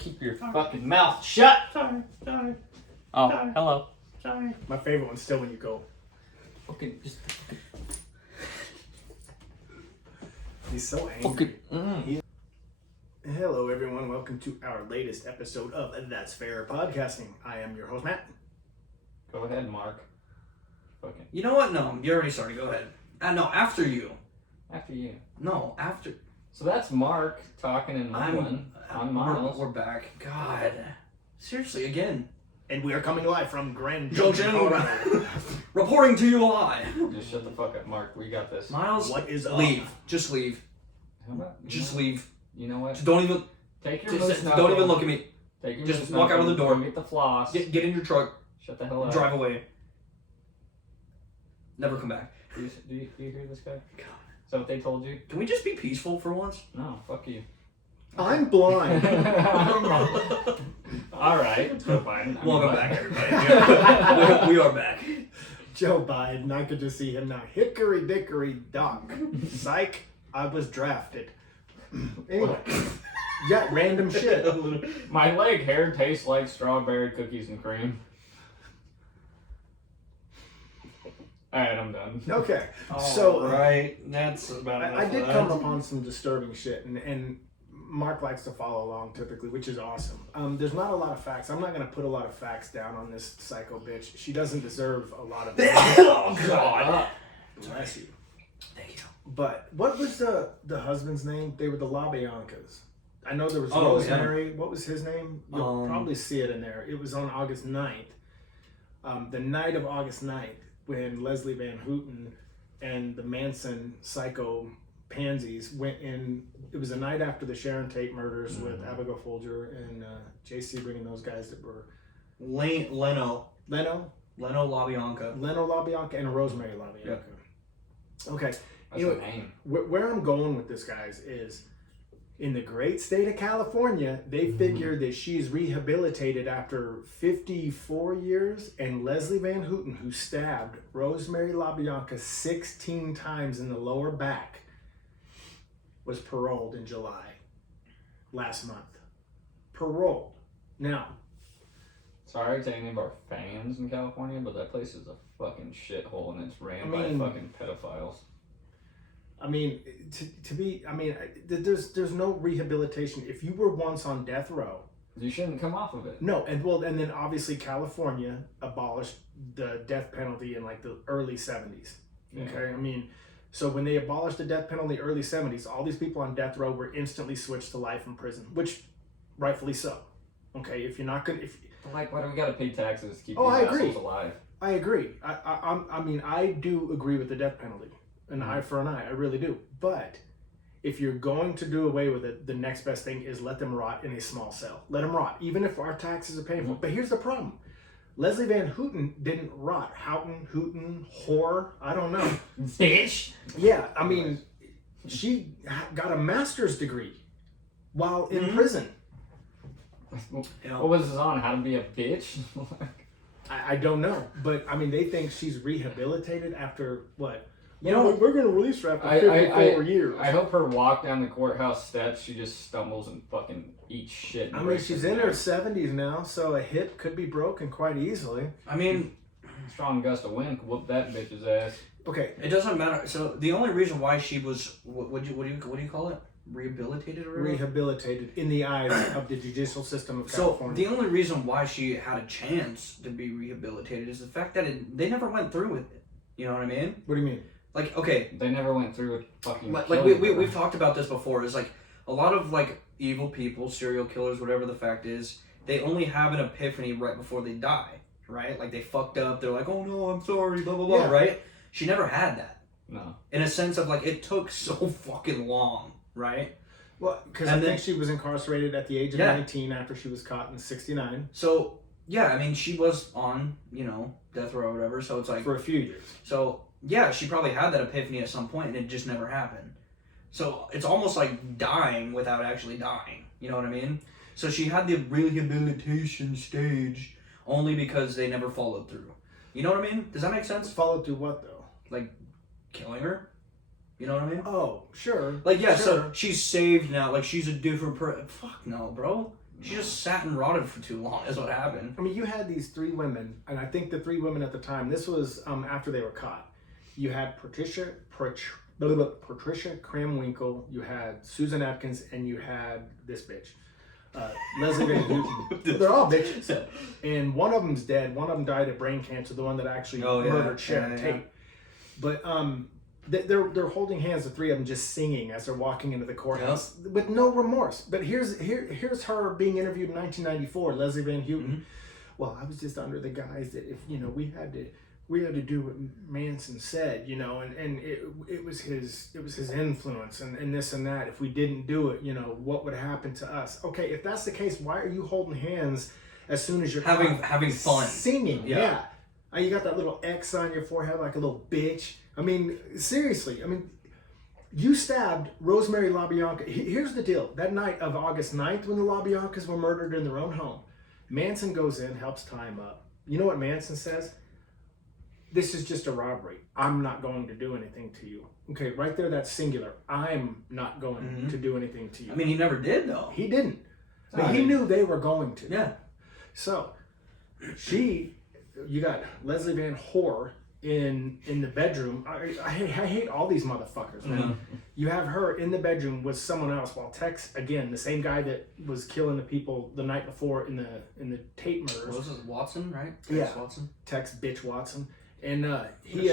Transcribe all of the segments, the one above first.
keep your fucking mouth shut. Sorry. Oh, Sorry. hello. Sorry. My favorite one's still when you go. Fucking just. He's so angry. Fucking. Hello, everyone. Welcome to our latest episode of That's Fair Podcasting. I am your host, Matt. Go ahead, Mark. Fucking. You know what? No, you already started. Go ahead. No, after you. After you. No, after. So that's Mark talking and mumbling on Myles. We're back. God. Seriously, again. And we are coming live from Grand Junction, Junction, Colorado. Reporting to you live. Just shut the fuck up, Mark. We got this. Myles, What is up? leave. Just leave. How about, Just leave. You know what? Just don't even. Take your Just moose knuckle. don't even look at me. Take your Just moose walk out knuckle, of the door. Get the floss. Get in your truck. Shut the hell up. Drive away. Never come back. Do you hear this guy? God. Is that what they told you? Can we just be peaceful for once? No, fuck you. I'm blind. Alright, Joe Biden. Welcome back, everybody. we are back. Joe Biden, I could just see him now. Hickory dickory dock. Psych, I was drafted. Anyway, yeah, random shit. My leg hair tastes like strawberry cookies and cream. Alright, I'm done. Okay, so right, that's about I did come upon some disturbing shit, and Mark likes to follow along typically, which is awesome. There's not a lot of facts. I'm not going to put a lot of facts down on this psycho bitch. She doesn't deserve a lot of Oh, God. Bless you. Thank you. But what was the husband's name? They were the LaBiancas. I know there was Oh, Rosemary. Yeah. What was his name? You'll probably see it in there. It was on August 9th. The night of August 9th, when Leslie Van Houten and the Manson psycho pansies went in. It was the night after the Sharon Tate murders with Abigail Folger and Jay Sebring and those guys that were Leno LaBianca, and Rosemary LaBianca. Yep. Okay. That's a name. Where I'm going with this, guys, is in the great state of California, they figured that she's rehabilitated after 54 years, and Leslie Van Houten, who stabbed Rosemary LaBianca 16 times in the lower back, was paroled in July last month. Paroled. Now, sorry to any of our fans in California, but that place is a fucking shithole and it's ran by fucking pedophiles. I mean, there's no rehabilitation. If you were once on death row, you shouldn't come off of it. No, and then obviously California abolished the death penalty in like the early 70s. Yeah. Okay, I mean, so when they abolished the death penalty in the early 70s, all these people on death row were instantly switched to life in prison, which rightfully so. Okay, if you're not gonna, Like, why do we gotta pay taxes to keep Oh, I these agree. assholes alive? I agree. I mean, I do agree with the death penalty. An eye for an eye, I really do. But if you're going to do away with it, the next best thing is let them rot in a small cell. Let them rot, even if our taxes are painful. But here's the problem. Leslie Van Houten didn't rot. Houghton, whore, I don't know. Bitch! Yeah, I mean, she got a master's degree while in prison. What was this on? How to be a bitch? I don't know. But, I mean, they think she's rehabilitated after, what? You know, we're going to release her after 54 years. I hope her walk down the courthouse steps, she just stumbles and fucking eats shit. I mean, she's in her 70s now, so a hip could be broken quite easily. I mean, strong gust of wind could whoop that bitch's ass. Okay. it doesn't matter. So the only reason why she was what do you call it? Rehabilitated or whatever? Rehabilitated in the eyes of the judicial system of So California. the only reason why she had a chance to be rehabilitated is the fact that they never went through with it. You know what I mean? What do you mean? Like, okay, They never went through a fucking. like killing her. we've talked about this before. Is like a lot of like evil people, serial killers, whatever the fact is, they only have an epiphany right before they die, right? Like they fucked up. They're like, oh no, I'm sorry, blah blah blah, Yeah. right? She never had that. No. In a sense of like it took so fucking long, right? Well, because I think she was incarcerated at the age of 19 after she was caught in 69. So yeah, I mean she was on death row or whatever. So it's like For a few years. So yeah, she probably had that epiphany at some point and it just never happened. So it's almost like dying without actually dying. You know what I mean? So she had the rehabilitation stage only because they never followed through. You know what I mean? Does that make sense? Followed through what, though? Like, killing her? You know what I mean? Oh, sure. Like, yeah, sure. so she's saved now. Like, she's a different person. Fuck no, bro. She just sat and rotted for too long. Is what happened. I mean, you had these 3 women, and I think the 3 women at the time. This was after they were caught. You had Patricia Kramwinkle, you had Susan Atkins, and you had this bitch, Leslie Van Houten. They're all bitches. And one of them's dead. One of them died of brain cancer, the one that actually murdered Sharon Tate. But they're holding hands, the 3 of them, just singing as they're walking into the courthouse with no remorse. But here's her being interviewed in 1994, Leslie Van Houten. Mm-hmm. Well, I was just under the guise that if we had to do what Manson said, and it was his influence and this and that. If we didn't do it, what would happen to us? Okay, if that's the case, why are you holding hands as soon as you're having fun singing? Yeah. You got that little X on your forehead like a little bitch. I mean, seriously. I mean, you stabbed Rosemary LaBianca. Here's the deal. That night of August 9th, when the LaBiancas were murdered in their own home, Manson goes in, helps tie him up. You know what Manson says? This is just a robbery. I'm not going to do anything to you. Okay, right there, that's singular. I'm not going to do anything to you. I mean, he never did, though. He didn't. But he knew they were going to. Yeah. So, you got Leslie Van Hoor in the bedroom. I hate all these motherfuckers, man. Mm-hmm. You have her in the bedroom with someone else while Tex, again, the same guy that was killing the people the night before in the Tate murders. What was it, Watson, right? Tex Watson. Tex bitch Watson. And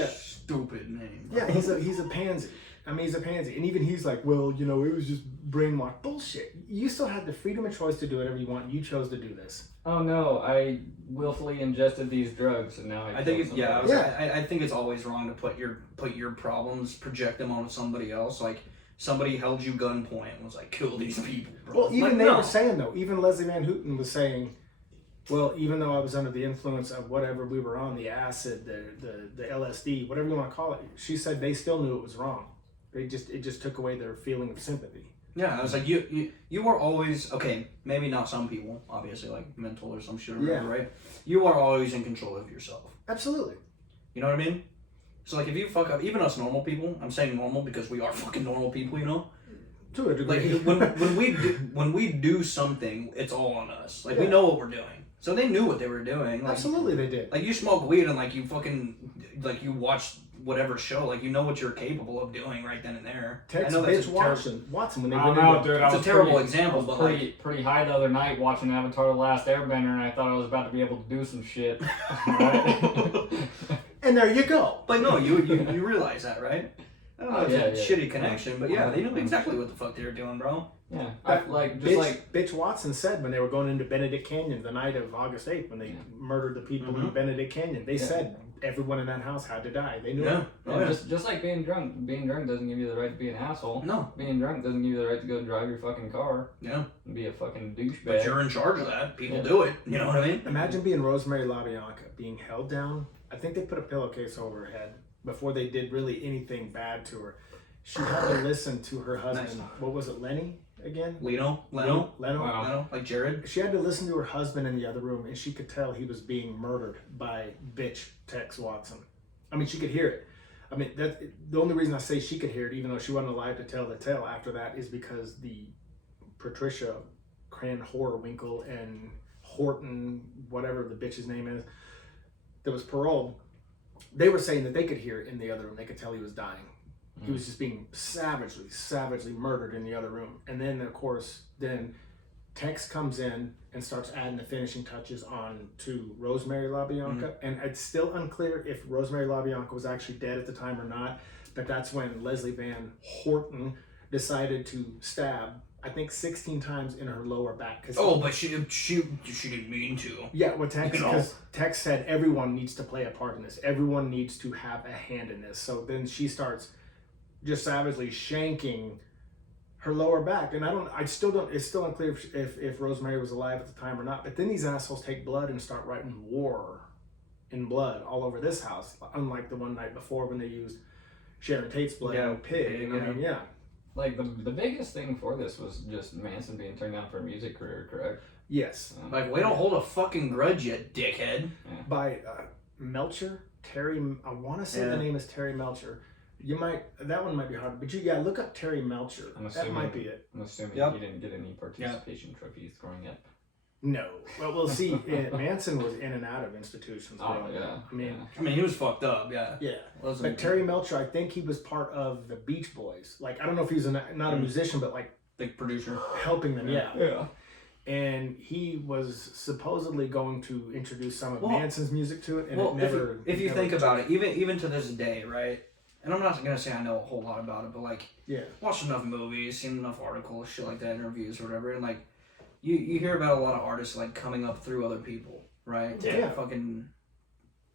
stupid name. Yeah, he's a pansy. I mean, he's a pansy. And even he's like, well, it was just brainwashed. Bullshit. You still had the freedom of choice to do whatever you want. You chose to do this. Oh no, I willfully ingested these drugs and now I think I think it's always wrong to put your problems, project them onto somebody else. Like, somebody held you gunpoint and was like, kill these people, bro. Well, even they were saying, though, even Leslie Van Houten was saying, well, even though I was under the influence of whatever we were on, the acid, the LSD, whatever you want to call it, she said they still knew it was wrong. It just took away their feeling of sympathy. Yeah, I was like, you were always, okay, maybe not some people, obviously, like mental or some shit or whatever, right? You are always in control of yourself. Absolutely. You know what I mean? So, like, if you fuck up, even us normal people, I'm saying normal because we are fucking normal people, To a degree. Like, when we do something, it's all on us. Like, we know what we're doing. So they knew what they were doing. Like, absolutely, they did. Like, you smoke weed and, like, you fucking, like, you watch whatever show, like, you know what you're capable of doing right then and there. Tex bitch Watson when they went dude, it's a terrible example, but pretty high the other night watching Avatar: The Last Airbender, and I thought I was about to be able to do some shit. And there you go. But no, you realize that, right? I don't know if it's a shitty connection, but yeah, they knew exactly what the fuck they were doing, bro. Yeah, bitch Watson said when they were going into Benedict Canyon the night of August 8th when they murdered the people in Benedict Canyon, they said everyone in that house had to die. They knew it. Just like being drunk. Being drunk doesn't give you the right to be an asshole. No. Being drunk doesn't give you the right to go drive your fucking car. Yeah. And be a fucking douchebag. But you're in charge of that. People do it. You know what I mean? Imagine being Rosemary LaBianca, being held down. I think they put a pillowcase over her head before they did really anything bad to her. She had to listen to her husband. Nice. What was it, Lenny? Again? Leno? Wow. Like Jared? She had to listen to her husband in the other room, and she could tell he was being murdered by bitch Tex Watson. I mean, she could hear it. I mean, that the only reason I say she could hear it, even though she wasn't alive to tell the tale after that, is because the Patricia Kramwinkle and Horton, whatever the bitch's name is, that was paroled, they were saying that they could hear it in the other room. They could tell he was dying. He was just being savagely murdered in the other room. And then, of course, Tex comes in and starts adding the finishing touches on to Rosemary LaBianca. And it's still unclear if Rosemary LaBianca was actually dead at the time or not. But that's when Leslie Van Houten decided to stab, I think, 16 times in her lower back. But she didn't mean to. Yeah, well, because Tex said everyone needs to play a part in this. Everyone needs to have a hand in this. So then she starts just savagely shanking her lower back, and it's still unclear if Rosemary was alive at the time or not. But then these assholes take blood and start writing war in blood all over this house, unlike the one night before when they used Sharon Tate's blood and a pig. I mean, like the biggest thing for this was just Manson being turned down for a music career, correct? Yes. Like, we don't hold a fucking grudge yet, dickhead. Yeah. By Melcher, Terry. I want to say the name is Terry Melcher. That one might be hard, but look up Terry Melcher. That might be it. I'm assuming he didn't get any participation trophies growing up. No. Well, we'll see. Manson was in and out of institutions. Oh, growing yeah. up. I mean, he was fucked up, yeah. Yeah. Wasn't But Terry Melcher, I think he was part of the Beach Boys. Like, I don't know if he was not a musician, but like big producer. helping them. Yeah. Yeah. And he was supposedly going to introduce some of Manson's music to it, and it never. If you think about it, even to this day, right? And I'm not gonna say I know a whole lot about it, but like, watched enough movies, seen enough articles, shit like that, interviews or whatever, and like, you hear about a lot of artists like coming up through other people, right? Yeah. Fucking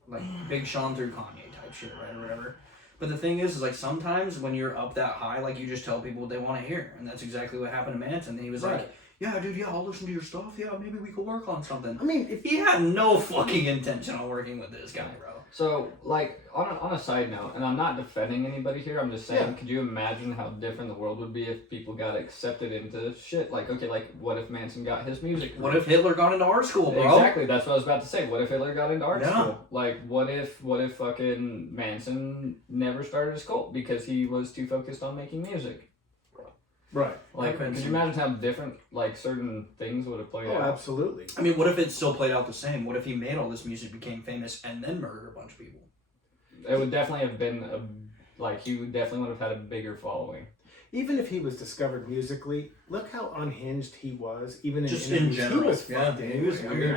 like Big Sean through Kanye type shit, right, or whatever. But the thing is like sometimes when you're up that high, like you just tell people what they want to hear, and that's exactly what happened to Manson. And he was like, yeah, dude, yeah, I'll listen to your stuff. Yeah, maybe we could work on something. I mean, if he had no fucking intention on working with this guy, bro. So, like, on a side note, and I'm not defending anybody here, I'm just saying, could you imagine how different the world would be if people got accepted into shit? Like, okay, like, what if Manson got his music? What if Hitler got into art school, bro? Exactly, that's what I was about to say. What if Hitler got into art school? Like, what if fucking Manson never started his cult because he was too focused on making music? Right. Like, could you imagine how different, like, certain things would have played out? Oh, absolutely. I mean, what if it still played out the same? What if he made all this music, became famous, and then murdered a bunch of people? It would definitely have been, he would definitely would have had a bigger following. Even if he was discovered musically, look how unhinged he was. Even just in general, he was fucked he anyway. was weird.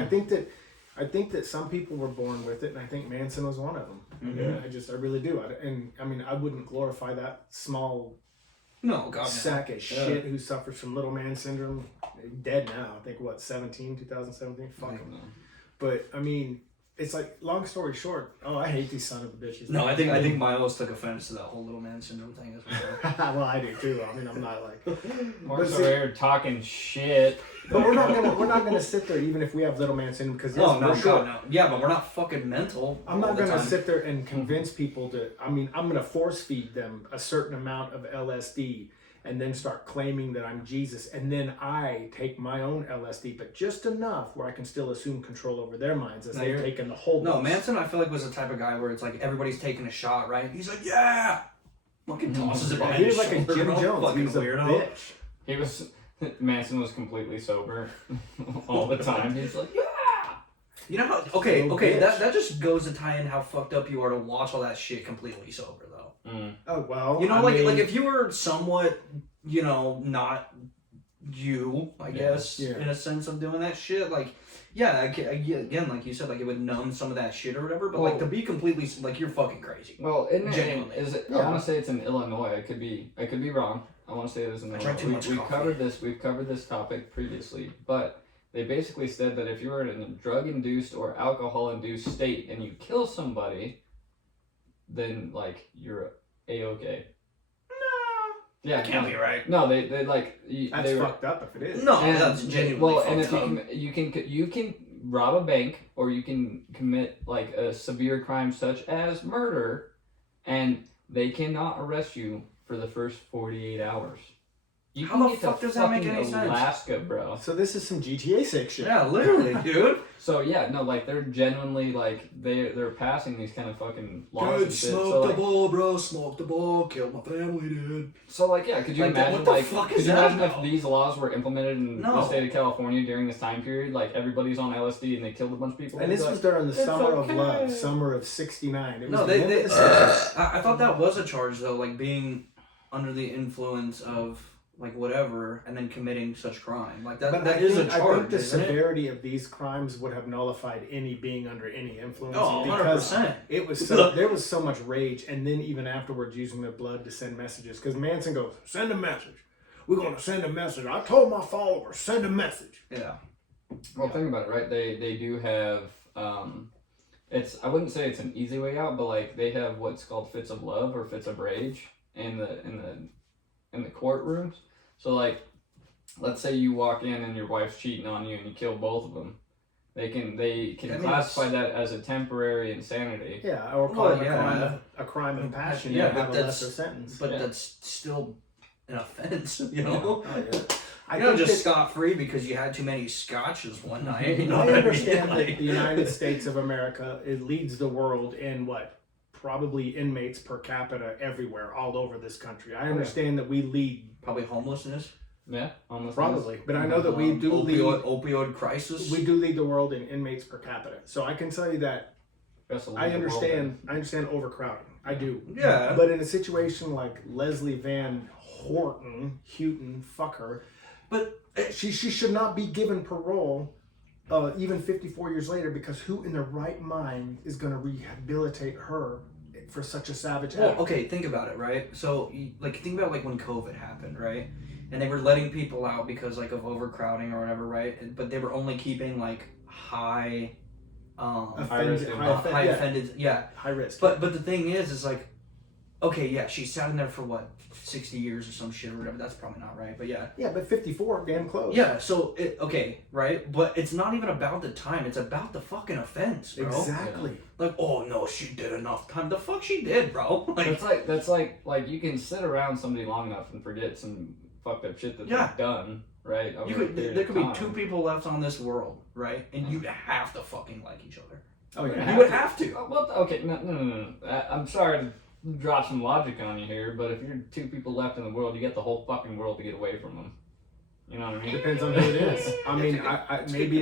I think that some people were born with it, and I think Manson was one of them. Mm-hmm. I really do. I wouldn't glorify that small sack of shit who suffers from little man syndrome. Dead now. I think 2017. Fuck him. But I mean, it's like, long story short. Oh, I hate these son of a bitches. No, I think Myles took offense to that whole little man syndrome thing as well. Well, I do too. I mean, I'm not like. Mark's over here talking shit. But we're not gonna sit there even if we have little man syndrome because no. Yeah, but we're not fucking mental. I'm not gonna sit there and convince people to. I mean, I'm gonna force feed them a certain amount of LSD and then start claiming that I'm Jesus, and then I take my own LSD, but just enough where I can still assume control over their minds as they've taken the whole. No, Manson, I feel like was the type of guy where it's like everybody's taking a shot, right? He's like, yeah, fucking tosses it behind his shoulder. He was like a Jim Jones. Fucking He was a weirdo. bitch. Manson was completely sober all the time. He's like, yeah. You know how? Okay, that just goes to tie in how fucked up you are to watch all that shit completely sober, though. Oh well. You know, like if you were somewhat, not you, I guess, in a sense of doing that shit, like, again, like you said, like it would numb some of that shit or whatever. But like to be completely, like you're fucking crazy. Well, genuinely, I want to say it's in Illinois. I could be wrong. I want to say it is in Illinois. We've covered this topic previously, but they basically said that if you were in a drug-induced or alcohol-induced state and you kill somebody, then like you're A-okay. No, yeah, that can't be right. No, they like that's fucked up if it is. No, that's genuinely fucked up. And if you can rob a bank or you can commit like a severe crime such as murder, and they cannot arrest you for the first 48 hours. You How the fuck does that make any sense? Alaska, bro. So this is some GTA 6 shit. Yeah, literally, dude. So yeah, no, like they're genuinely like they're passing these kind of fucking laws and shit. Smoke the ball, bro. Smoke the ball. Kill my family, dude. So like, yeah, could you imagine what the fuck is that? Could you imagine if these laws were implemented in the state of California during this time period? Like everybody's on LSD and they killed a bunch of people. And this was during the summer of love, summer of '69. It was I thought that was a charge though, like being under the influence of like whatever, and then committing such crime. Like that is a charge. I think the severity of these crimes would have nullified any being under any influence. Oh, because 100%. It was there was so much rage, and then even afterwards using their blood to send messages. Because Manson goes, "Send a message. We're gonna send a message. I told my followers, send a message." Yeah. Well, think about it, right? They do have I wouldn't say it's an easy way out, but like they have what's called fits of love or fits of rage in the courtrooms. So like, let's say you walk in and your wife's cheating on you and you kill both of them. They can classify that as a temporary insanity. Yeah, or call it a crime of passion. Yeah, and have a lesser sentence. But that's still an offense, you know. Yeah. I don't just scot free because you had too many scotches one night. You know I understand I mean? that the United States of America leads the world in probably inmates per capita everywhere, all over this country. I understand that we lead. Probably homelessness. Yeah, almost. Probably, but I know that we do opioid crisis. We do lead the world in inmates per capita, so I can tell you that I understand overcrowding. I do. Yeah. But in a situation like Leslie Van Houten, fuck her. But she should not be given parole, even 54 years later, because who in their right mind is going to rehabilitate her for such a savage act? Well, okay, think about it, right? So, like, think about like when COVID happened, right? And they were letting people out because like of overcrowding or whatever, right? But they were only keeping like high offended, yeah, high risk. But the thing is like, okay, yeah, she sat in there for what, 60 years or some shit or whatever. That's probably not right, but yeah. Yeah, but 54, damn close. Yeah, so okay, right? But it's not even about the time; it's about the fucking offense, bro. Exactly. Yeah. Like, oh no, she did enough time. The fuck she did, bro. Like, that's like you can sit around somebody long enough and forget some fucked up shit that they've done, right? There could be 2 people left on this world, right? And you'd have to fucking like each other. Oh yeah, you would have to. Well, okay, no. I'm sorry to drop some logic on you here, but if you're 2 people left in the world, you get the whole fucking world to get away from them. You know what I mean? Depends on who it is. I mean,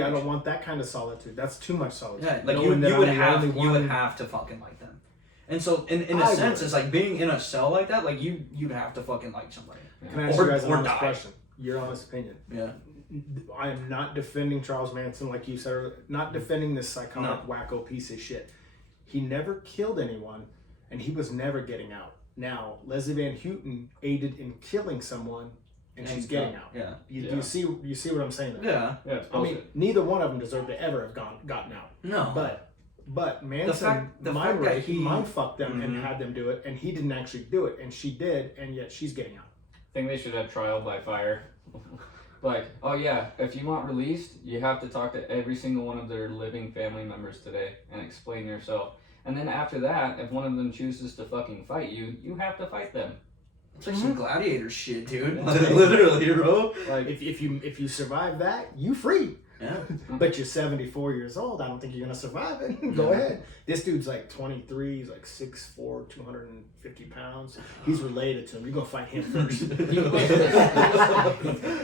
I don't want that kind of solitude. That's too much solitude. Yeah, like you would have to fucking like them. And so in a sense, it's like being in a cell like that. Like you'd have to fucking like somebody. Can I ask you guys an honest question? Your honest opinion. Yeah. I am not defending Charles Manson, like you said. Not defending this psychotic wacko piece of shit. He never killed anyone, and he was never getting out. Now, Leslie Van Houten aided in killing someone, and she's getting out. Yeah. You see what I'm saying there? Yeah. Yeah. I mean, neither one of them deserved to ever have gotten out. No. But Manson mind fucked them and Mm-hmm. had them do it, and he didn't actually do it, and she did, and yet she's getting out. I think they should have trial by fire. Like, oh yeah, if you want released, you have to talk to every single one of their living family members today and explain yourself. And then after that, if one of them chooses to fucking fight you, you have to fight them. It's like some gladiator shit, dude. Literally, bro. Like if you survive that, you free. Yeah. But you're 74 years old. I don't think you're gonna survive it. Go ahead. This dude's like 23. He's like 6'4", 250 pounds. He's related to him. You go fight him first.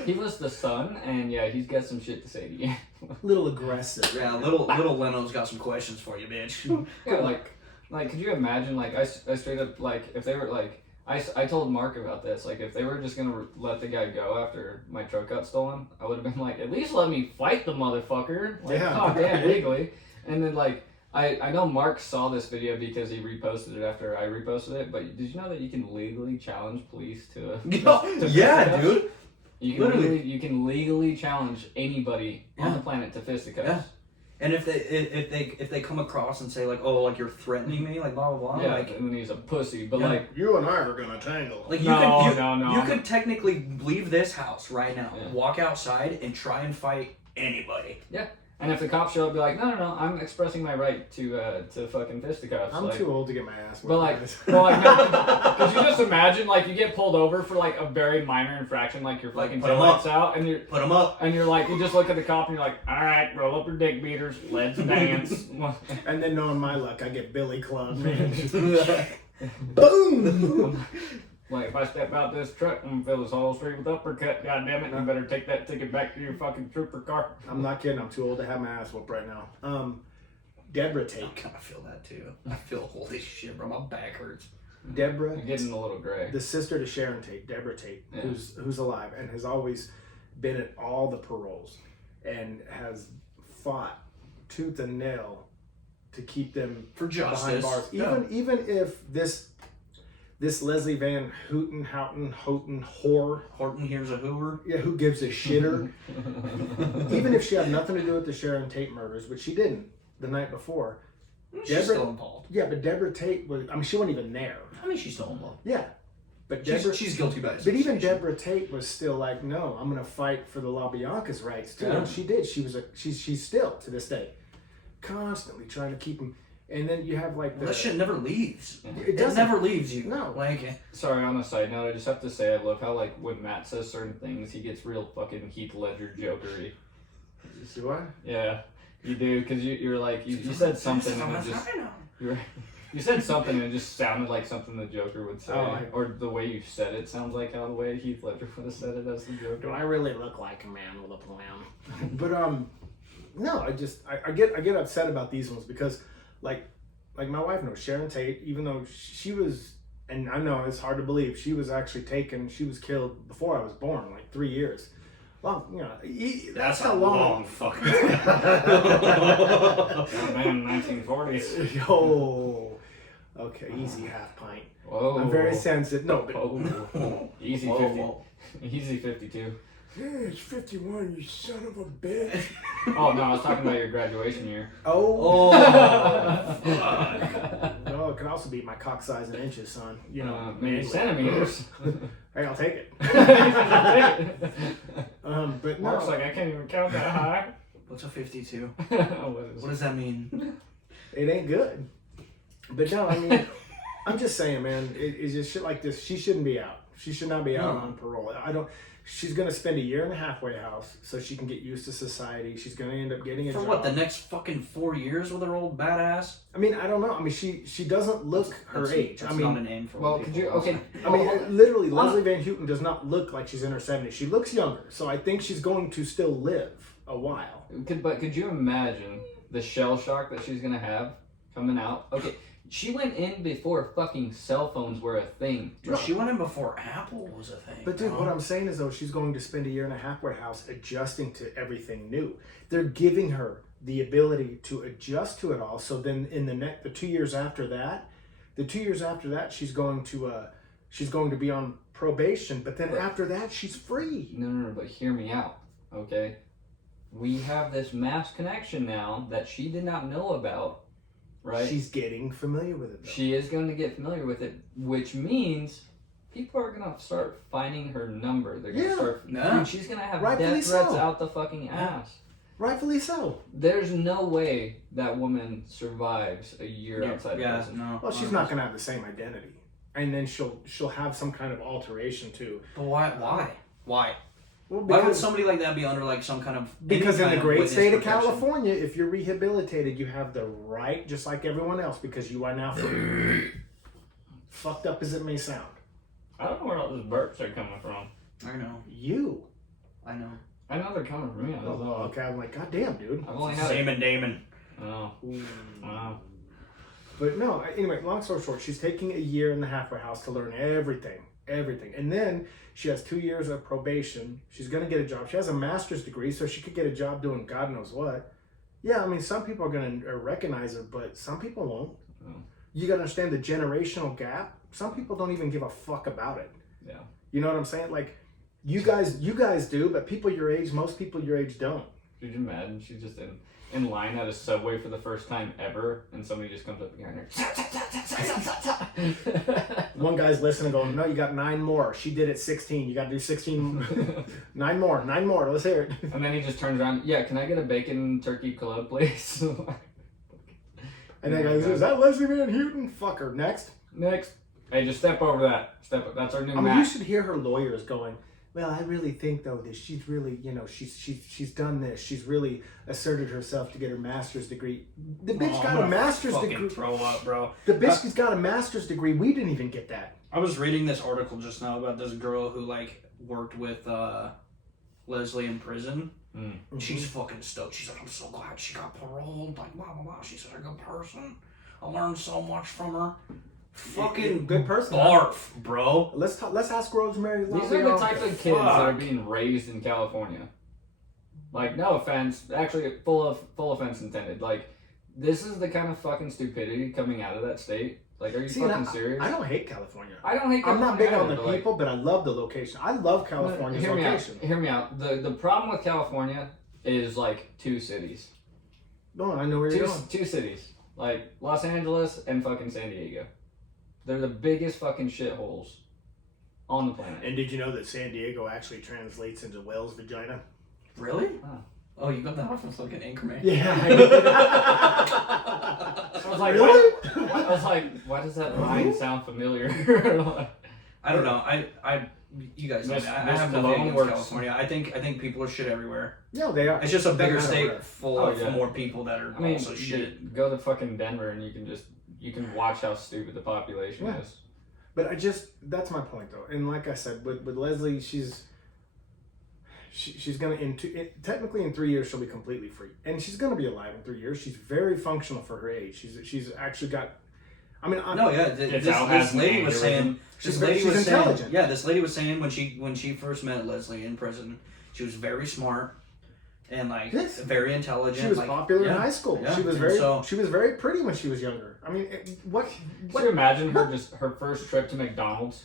He was the son, and yeah, he's got some shit to say to you. Little aggressive. Yeah, little Leno's got some questions for you, bitch. Yeah, like could you imagine? Like I straight up like if they were like. I told Mark about this. Like, if they were just gonna let the guy go after my truck got stolen, I would have been like, at least let me fight the motherfucker. Like, yeah. Damn legally. And then, like, I know Mark saw this video because he reposted it after I reposted it. But did you know that you can legally challenge police to yeah, dude. You can legally challenge anybody on the planet to fisticuffs. Yeah. And if they come across and say like, oh, like you're threatening me, like blah blah blah, yeah, like and he's a pussy, but like you and I are gonna tangle. Like no. You could technically leave this house right now, walk outside, and try and fight anybody. Yeah. And if the cops show up, be like, no, I'm expressing my right to fucking fisticuffs. I'm too old to get my ass whipped. But like, no, could you just imagine, like, you get pulled over for like a very minor infraction, like your fucking taillights out, and you're put them up, and you're like, you just look at the cop and you're like, all right, roll up your dick beaters, let's dance. And then knowing my luck, I get Billy Club, man. Boom. Like, if I step out this truck and fill this whole street with uppercut, goddammit, you better take that ticket back to your fucking trooper car. I'm not kidding. I'm too old to have my ass whooped right now. Deborah Tate. I kind of feel that too. I feel holy shit, bro. My back hurts. Deborah. You're getting a little gray. The sister to Sharon Tate, Deborah Tate, who's alive and has always been at all the paroles and has fought tooth and nail to keep them for justice behind bars. Even if this Leslie Van Houten, whore. Horton here's a hooer. Yeah, who gives a shitter? Even if she had nothing to do with the Sharon Tate murders, which she didn't the night before. She's still involved. Yeah, but Deborah Tate was, she wasn't even there. I mean, she's still involved. Yeah. But she's guilty by association. But even Deborah Tate was still like, no, I'm going to fight for the LaBianca's rights too. Yeah. And she did. She's still, to this day, constantly trying to keep him. And then you have like that shit never leaves. It never leaves you. No. Like, sorry, on a side note, I just have to say I love how like when Matt says certain things, he gets real fucking Heath Ledger jokery. You see why? Yeah, you do, because you're like you said something and it just You said something and it just sounded like something the Joker would say. Oh, or the way you said it sounds like how the way Heath Ledger would have said it as the Joker. Do I really look like a man with a plan? But no, I get upset about these ones because like my wife knows Sharon Tate, even though she was, and I know it's hard to believe, she was actually taken, she was killed before I was born, like 3 years. Long, that's how long fucking. Oh, man, 1940s. Yo, okay, easy half pint. Whoa. I'm very sensitive. No, but Oh. Easy 50. Whoa. Easy 52. Yeah, it's 51, you son of a bitch. Oh no, I was talking about your graduation year. oh, Fuck. no, it can also be my cock size in inches, son. You know, Maybe centimeters. Hey, I'll take it. But Mark's no, like, I can't even count that high. What's a 52? What is What does that mean? it ain't good. But no, I mean, I'm just saying, man, it's just shit like this. She shouldn't be out. She should not be out on parole. She's gonna spend a year in a halfway house so she can get used to society. She's gonna end up getting a For job. what, the next fucking 4 years with her old badass? I mean, I don't know. I mean, she doesn't look her age. That's I mean, not a name for Well, what could people you? Okay. I mean, literally, Leslie Van Houten does not look like she's in her 70s. She looks younger, so I think she's going to still live a while. Could you imagine the shell shock that she's gonna have coming out? Okay, she went in before fucking cell phones were a thing. Dude, she went in before Apple was a thing. But dude, bro. what I'm saying is though, she's going to spend a year in a halfway house adjusting to everything new. They're giving her the ability to adjust to it all. So then in the 2 years after that, she's going to be on probation. But then after that, she's free. No, but hear me out, okay? We have this mass connection now that she did not know about, right? She's getting familiar with it though. She is going to get familiar with it, which means people are going to start finding her number. They're going to Yeah. start... Yeah. Dude, she's going to have Rightfully death threats so. out the fucking ass. Rightfully so. There's no way that woman survives a year outside of prison. no. Well, she's not going to have the same identity. And then she'll have some kind of alteration too. But why? Why? Well, Why would somebody like that be under like some kind of... Because any in kind the of great witness state of protection? California, if you're rehabilitated, you have the right, just like everyone else, because you are now free. Fucked up as it may sound. I don't know where all those burps are coming from. I know. You. I know. I know they're coming from me. I don't know. Okay, I'm like, God damn, dude. I've only had... Damon Damon. Oh, wow. But no, anyway, long story short, she's taking a year in the halfway house to learn everything. And then she has 2 years of probation. She's going to get a job. She has a master's degree, so she could get a job doing God knows what. Yeah, I mean, some people are going to recognize her, but some people won't. Oh. You got to understand the generational gap. Some people don't even give a fuck about it. Yeah. You know what I'm saying? Like, you guys do, but people your age, most people your age don't. Could you imagine she's just in line at a Subway for the first time ever, and somebody just comes up behind her. One guy's listening going, no, you got 9 more. She did it 16. You got to do 16. 9 more. Let's hear it. And then he just turns around. Yeah, can I get a bacon turkey club, please? And then goes, is that Leslie Van Houten? Fuck her. Next. Next. Hey, just step over that. That's our new I mean, match. you should hear her lawyers going, well, I really think, though, that she's really, she's done this. She's really asserted herself to get her master's degree. The bitch got a master's degree. Throw up, bro. The bitch has got a master's degree. We didn't even get that. I was reading this article just now about this girl who like worked with Leslie in prison. She's fucking stoked. She's like, I'm so glad she got paroled. Like, blah blah blah. She's such a good person. I learned so much from her. Fucking good person. Barf, bro. Let's ask Rosemary. These are the types of kids that are Fuck. being raised in California. Like, no offense, actually, full offense intended. Like, this is the kind of fucking stupidity coming out of that state. Like, are you fucking serious? I don't hate California. I don't hate I'm California. not big on the either, but, people, but I love the location. I love California's hear location. Hear me out. The problem with California is like 2 cities. No, I know where you're going. 2 cities. Like Los Angeles and fucking San Diego. They're the biggest fucking shitholes on the planet. And did you know that San Diego actually translates into whale's vagina? Really? Oh. Oh, you got that off of fucking Anchorman. Yeah. I was like, Really? I was like, why does that line sound familiar? I don't know. You guys know me. I have Miss nothing Malone against works. California. I think people are shit everywhere. No, they are. It's just a bigger Doesn't matter state where. full Oh, of yeah. more people that are I mean, also shit. go to fucking Denver and you can just you can watch how stupid the population Yeah. is. But that's my point though. And like I said, with Leslie, she's gonna technically in 3 years she'll be completely free, and she's gonna be alive in 3 years. She's very functional for her age. She's actually got. I mean, this lady was saying. she's intelligent. Yeah, this lady was saying when she first met Leslie in prison, she was very smart and like very intelligent. She was popular in high school. Yeah. She was she was very pretty when she was younger. I mean, what? Can you imagine her first trip to McDonald's?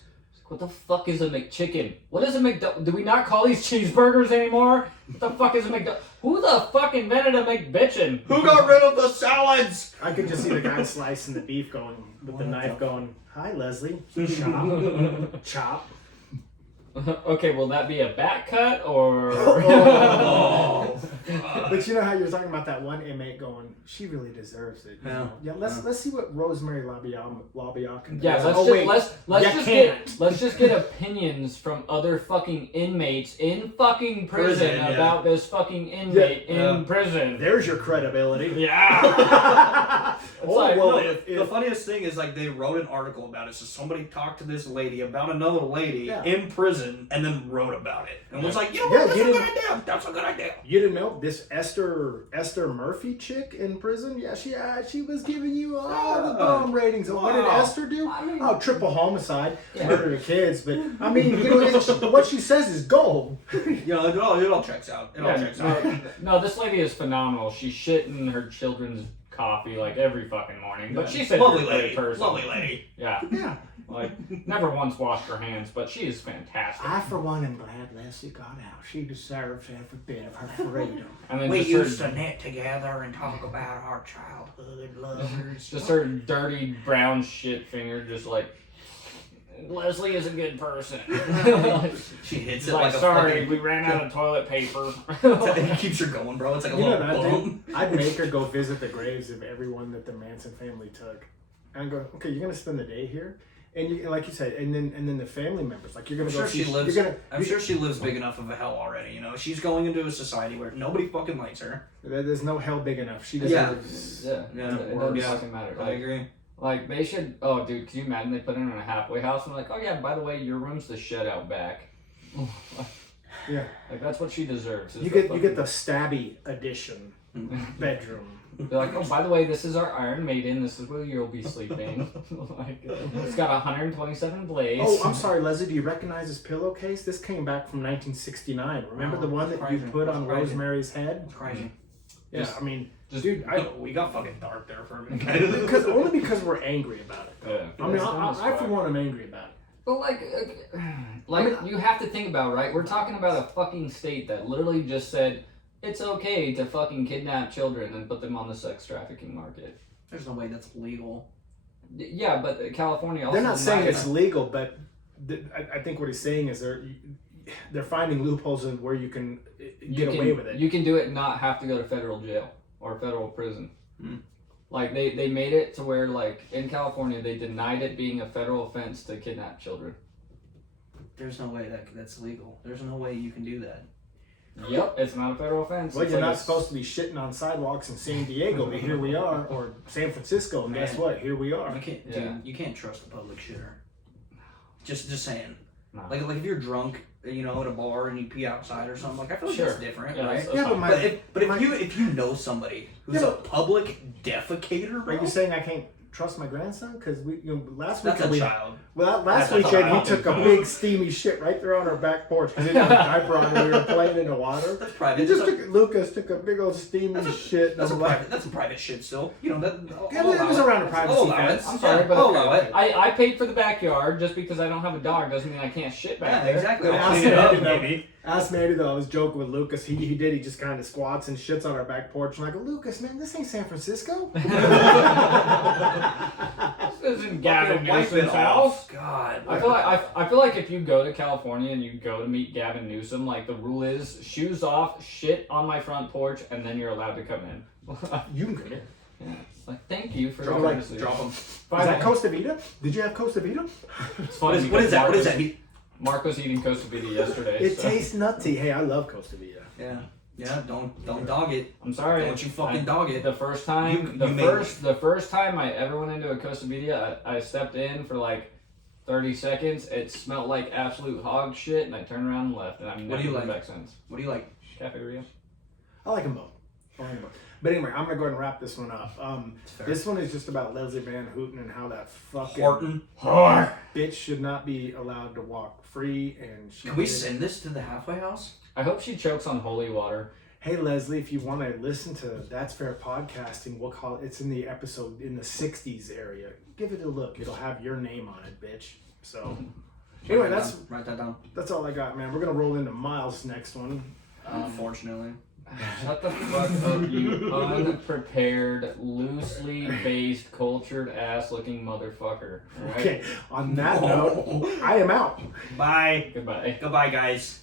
What the fuck is a McChicken? What is a McDonald's? Do we not call these cheeseburgers anymore? What the fuck is a McDonald's? Who the fuck invented a McBitchin? Who got rid of the salads? I could just see the guy slicing the beef going with the knife going, "Hi, Leslie." Chop. Chop. Okay, will that be a back cut or? Oh. But you know how you were talking about that one inmate going, "She really deserves it." Yeah. Let's see what Rosemary LaBianca. Yeah, let's just get opinions from other fucking inmates in fucking prison about this fucking inmate in prison. There's your credibility. Yeah. The funniest thing is like they wrote an article about it. So somebody talked to this lady about another lady in prison and then wrote about it and was like, that's a good idea. That's a good idea. You didn't know this Esther Murphy chick in prison? Yeah, she was giving you all the bomb ratings. What did Esther do? Triple homicide, murder of kids. But I mean, what she says is gold. It all checks out. It all checks out. No, this lady is phenomenal. She's shitting her children's coffee like every fucking morning. But she said lovely you're a great lady. person. Lovely lady. Yeah. Like, never once washed her hands, but she is fantastic. I, for one, am glad Leslie got out. She deserves every bit of her freedom. And then we used to knit together and talk about our childhood lovers. Just her dirty brown shit finger, just like, Leslie is a good person. She hits She's it like, like a sorry, fucking... we ran out of toilet paper. It keeps her going, bro. It's like a little bump. I'd make her go visit the graves of everyone that the Manson family took. And go, okay, you're gonna spend the day here, and you, like you said, and then the family members, like you're gonna go. I'm sure she lives big enough of a hell already. You know, she's going into a society where nobody fucking likes her. There's no hell big enough. She deserves. It doesn't fucking matter. I agree. Like they should. Oh, dude, can you imagine they put her in a halfway house and they're like, oh yeah, by the way, your room's the shed out back. Yeah, like that's what she deserves. You get the stabby edition bedroom. They're like, oh, by the way, this is our Iron Maiden. This is where you'll be sleeping. Like, it's got 127 blades. Oh, I'm sorry, Leslie. Do you recognize this pillowcase? This came back from 1969. Remember the one that you put on Rosemary's head? It's crazy. Yeah, I mean, dude, we got fucking dark there for a minute. only because we're angry about it. Yeah. I mean, I for one am angry about it. But like you have to think about, right? We're talking about a fucking state that literally just said it's okay to fucking kidnap children and put them on the sex trafficking market. There's no way that's legal. Yeah, but California also... They're not saying it's legal, but I think what he's saying is they're finding loopholes in where you can get away with it. You can do it and not have to go to federal jail or federal prison. Like, they made it to where, like, in California, they denied it being a federal offense to kidnap children. There's no way that's legal. There's no way you can do that. Yep, it's not a federal offense. Well, you're not supposed to be shitting on sidewalks in San Diego, but here we are, or San Francisco, and guess what? Here we are. You can't trust a public shitter. Just saying. No. Like if you're drunk, at a bar and you pee outside or something, like I feel like that's different, yeah, right? That's but if you know somebody who's a public defecator, bro, are you saying I can't trust my grandson? Because last week that's a child. Well, last weekend he took a big steamy shit right there on our back porch because he didn't have a diaper on when we were playing in the water. That's private. Lucas took a big old steamy shit. That's a private shit still. It was around a privacy fence. I'm sorry, but I'll allow it. I paid for the backyard. Just because I don't have a dog doesn't mean I can't shit back there. Exactly. Ask Manny though. I was joking with Lucas. He just kind of squats and shits on our back porch. I'm like, Lucas, man, this ain't San Francisco. This isn't Gavin Newsom's house. God. I feel like if you go to California and you go to meet Gavin Newsom, like the rule is shoes off, shit on my front porch, and then you're allowed to come in. You can come in. Yeah. Like, thank you for drop the them. Drop them. Is that Costa Vida? Did you have Costa Vida? It's funny What is that? What is that? Mark was eating Costa Vida yesterday. It tastes nutty. Hey, I love Costa Vida. Yeah. Yeah, don't dog it. I'm sorry. Don't you fucking dog it. The first time, the first time I ever went into a Costa Media, I stepped in for like 30 seconds. It smelled like absolute hog shit, and I turned around and left. And I've never been back since. What do you like? Cafe Rio. I like them both. But anyway, I'm gonna go ahead and wrap this one up. This one is just about Leslie Van Houten and how that fucking bitch should not be allowed to walk free. And can we send this to the halfway house? I hope she chokes on holy water. Hey Leslie, if you want to listen to That's Fair Podcasting, we'll call it's in the episode in the 60s area. Give it a look. It'll have your name on it, bitch. So anyway, write that down. That's all I got, man. We're gonna roll into Myles' next one. Unfortunately. Shut the fuck up, you unprepared, loosely based, cultured ass looking motherfucker. Right? Okay, on that note, I am out. Bye. Goodbye. Goodbye, guys.